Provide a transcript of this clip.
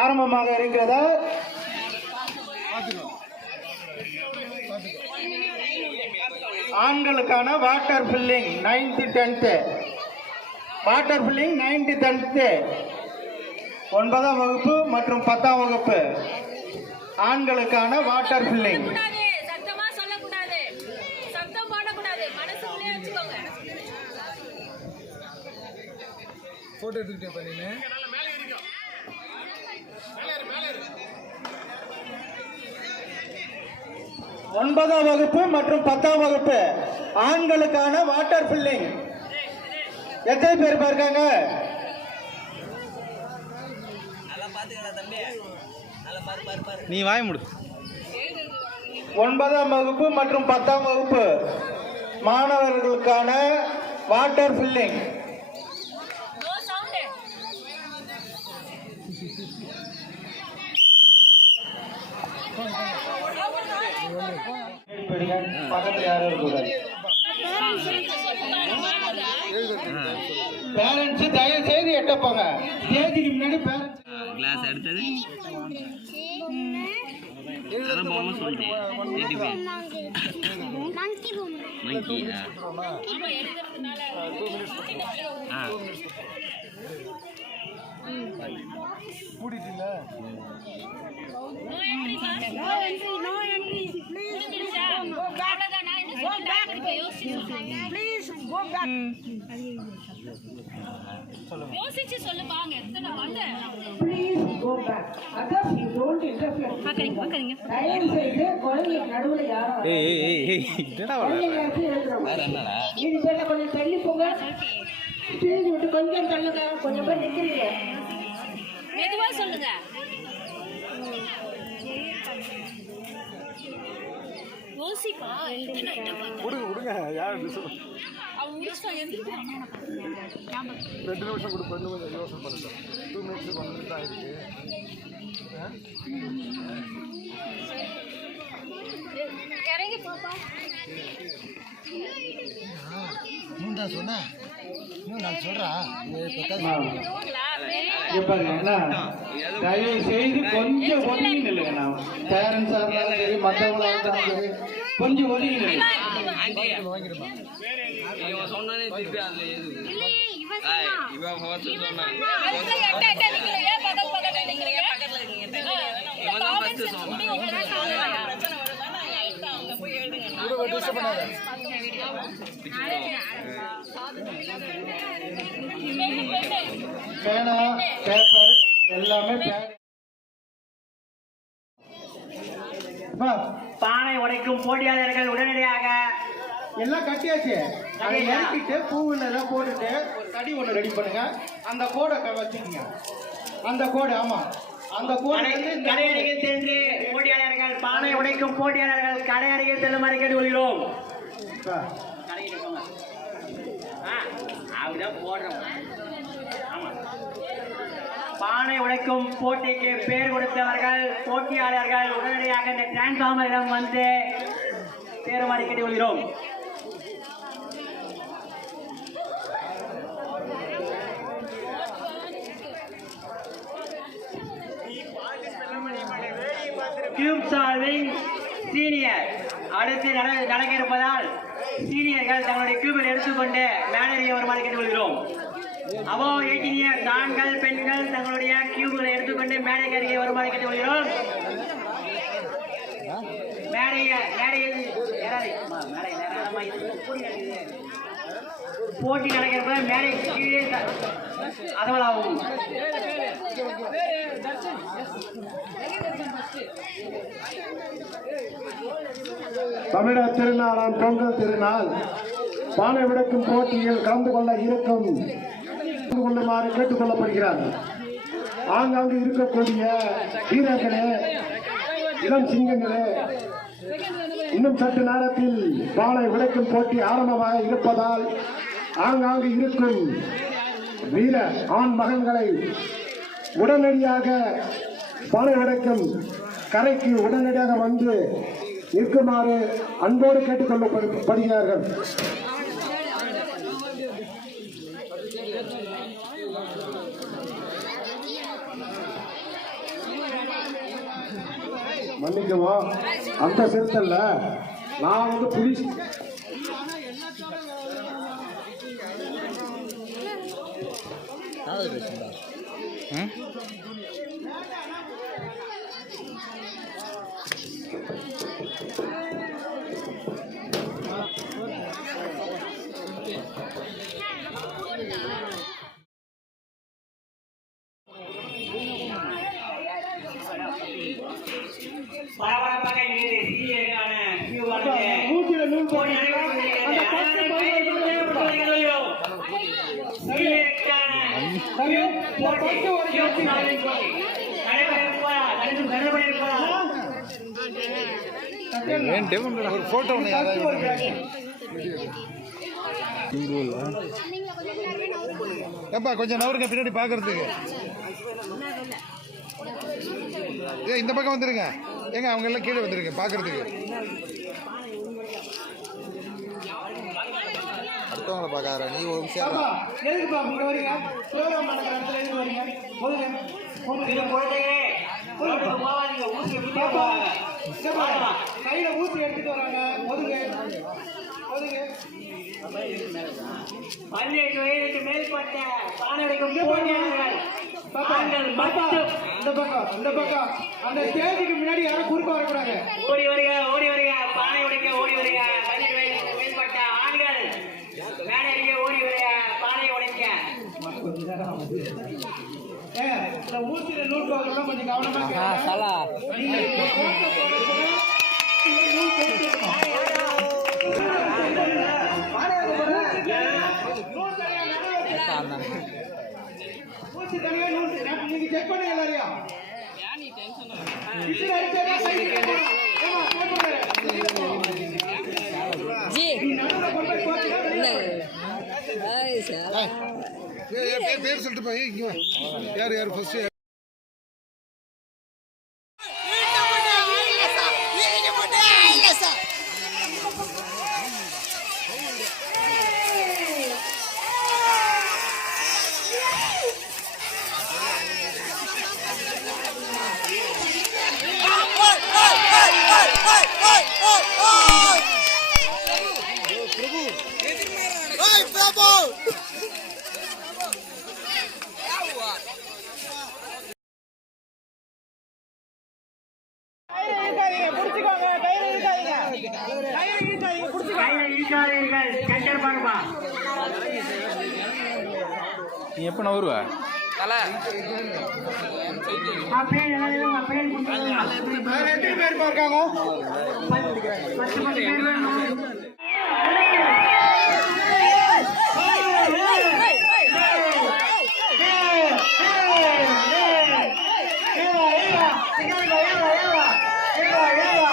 ஆரம்பமாக இருக்கிறதா? ஆண்களுக்கான water filling 9th 10th water filling 9th 10th 9ஆம் வகுப்பு மற்றும் 10ஆம் வகுப்பு ஆண்களுக்கான வாட்டர் ஃபில்லிங். போட்டோ எடுத்துக்கிட்டே பண்ணீங்க. 9ஆம் வகுப்பு மற்றும் 10ஆம் வகுப்பு ஆண்களுக்கான வாட்டர் ஃபில்லிங் எத்தனை பேர் இருக்காங்க? நீ வாய் முடு. 9ஆம் வகுப்பு மற்றும் 10ஆம் வகுப்பு மாணவர்களுக்கான வாட்டர் ஃபில்லிங். பக்கத்தில் யாரும் இருக்கக்கூடாது. பேரண்ட்ஸ் தயவு செய்து எட்டப்பாங்க. ஸ்டேஜுக்கு முன்னாடி பேரண்ட்ஸ் கிளாஸ் எடுத்தது கூட்டிட்டு யோசிச்சு சொல்லுவாங்க. எத்தனை வாங்க ப்ளீஸ் கோ பேக். அகர் யூ டோன்ட் இன்டர்ஃபியர். பாக்கறீங்க தயவு செய்து குழந்தைங்க நடுவுல யாரும் என்னடா வேற என்னடா இது பேர்ல கொஞ்சம் தள்ளி போங்க. ஸ்டேஜ் விட்டு கொஞ்சம் தள்ளுங்க. கொஞ்சம் பேர் நிக்கிறீங்க. மெதுவா சொல்லுங்க. யோசிக்கா கொடுங்க யார் அவங்க யோசிச்சா எந்திரிக்கிறாங்க. 2 நிமிஷம் கொடு. கொஞ்சம் யோசனை பண்ணுங்க. 2 minutes 1 minute தான் இருக்கு. இறங்கி பாப்பா. மூண்டா சொன்னா நான் சொல்றா தயவு செய்து கொஞ்சம் ஒதுங்கி நில்லுங்க. பேரண்ட்ஸா இருந்தாலும் சரி, மற்றவங்களா இருந்தாலும் சரி, கொஞ்சம் ஒதுங்கி நில்லுங்க. சொன்னே திருப்பி அதுல இவன் சொன்னான். பேனா பேப்பர் எல்லாமே பானை உடைக்கும் போட்டியாளர்கள் உடனடியாக எல்லாம் கட்டியாச்சு. அதை இறக்கிட்டு பூவில் எல்லாம் போட்டுட்டு ஒரு தடி ஒன்று ரெடி பண்ணுங்க. அந்த கோடை வச்சுக்கோங்க. அந்த கோடு ஆமா அந்த கோடு கடை அருகே சென்று போட்டியாளர்கள் பானை உடைக்கும் போட்டியாளர்கள் கடை அருகே செல்லுமாறு கேட்டுக்கொள்கிறோம். பானை உடைக்கும் போட்டிக்கு பேர் கொடுத்தவர்கள் போட்டியாளர்கள் உடனடியாக இந்த டிரான்ஸ்பார்மரிடம் வந்து சேருமாறு கேட்டுக்கொள்கிறோம். கியூப் சால்விங் சீனியர் அடுத்து நடக்க இருப்பதால் சீனியர்கள் தங்களுடைய கியூபில் எடுத்துக்கொண்டு மேனேஜரை வருமாறு கேட்டுக்கொள்கிறோம். அபோ 18 இயர்ஸ் ஆண்கள் பெண்கள் தங்களுடைய கியூப்களை எடுத்துக்கொண்டு மேடை அருகே வருமாறு கேட்டுக்கொள்கிறோம். போட்டி நடக்கிறப்ப மேடை கீழே அதவலாகும். தமிழர் திருநாளாம் பொங்கல் திருநாள் பானை விடுக்கும் போட்டியில் கலந்து கொள்ளுமாறு கேட்டுக் கொள்ளப்படுகிறார்கள். ஆங்காங்கு இருக்கக்கூடிய வீரர்களே, இளம் சிங்கங்களே, இன்னும் சற்று நேரத்தில் பானை விடுக்கும் போட்டி ஆரம்பமாக இருப்பதால் ஆங்காங்கு இருக்கும் வீர ஆண் மகன்களை உடனடியாக பானை விடுக்கும் கரைக்கு உடனடியாக வந்து நிற்குமாறு அன்போடு கேட்டுக்கொள்ளப்படுகிறார்கள். மன்னிக்கவும். அந்த செலுத்தல்ல நான் வந்து புலிஸ் பரபரப்பாக இருக்கிறது சீரியலுக்கான கியூவானது. மூச்சில நூல் போட்டி போட்டு நடைபெறுகிறது. அந்த பத்து சீரியலுக்கான கியூ போட்டி, கியூ சால்விங் போட்டி நடைபெற இருப்பதா, நடைபெற இருப்பதா. ஒரு போட்டோ ஒன்று ஏப்பா கொஞ்சம் நவருங்க பின்னாடி பார்க்கறதுக்கு. இந்த பக்கம் வந்துருங்க. ஏங்க அவங்க எல்லாம் கீழே வந்துருங்க பார்க்கறதுக்கு. அடுத்தவங்களை பார்க்காத நீ ஒரு விஷயம். பாப்பா, எதுக்குப்பா இங்க வரீங்க? ப்ரோக்ராம் நடக்கிற இடத்துல எதுக்கு வரீங்க? போதுங்க. இது குழந்தைகளே, ரோட்டுக்கு போகாதீங்க, ஊசி விட்டு போவாங்க. பாப்பா, கையில ஊசி எடுத்துட்டு வராங்க. ஒதுங்க. ஒதுங்க. 18 வயதுக்கு மேற்பட்ட பானைகளுக்கு போட்டியாளர்கள் ஆண்கள் மட்டும் இந்த பக்கம், இந்த பக்கம். அந்த ஸ்டேஜுக்கு முன்னாடி யாரும் குறுக்க வரக்கூடாது. ஓடி வருக, ஓடி வருக, பானை உடைக்க ஓடி வருக. 18 வயதுக்கு மேற்பட்ட ஆண்கள் மேடைக்கு ஓடி வருக, பானை உடைக்க. ஏங்க, இந்த ஊசியில நூல் போகிறதெல்லாம் கொஞ்சம் கவனமா கேளுங்க. நீங்க இந்த கோட்டை போடுறதுக்கு நூல் போட்டுக்கணும். ஊசி தனியா நூல் நீங்க செக் பண்ணுங்க எல்லாரையும். விசில் அடிச்சா கை போடணும். ஏமா, போடுங்க. நீ நடுவுல கொண்டு போய் போட்டீங்கன்னா வெளியே போயிடும். பேர் சொல்லிட்டு போய் இங்க வா. யார் யார் ஃபர்ஸ்ட் கையில இழுக்காதீர்கள், சென்டர் பாருப்பா. நீ எப்போ நவருவ? அப்படியே எல்லாரும் அப்படியே கொடுத்துருங்க. வேற எத்தனை பேர் இருக்காங்க? 10 பேர் வேணும். ஏவா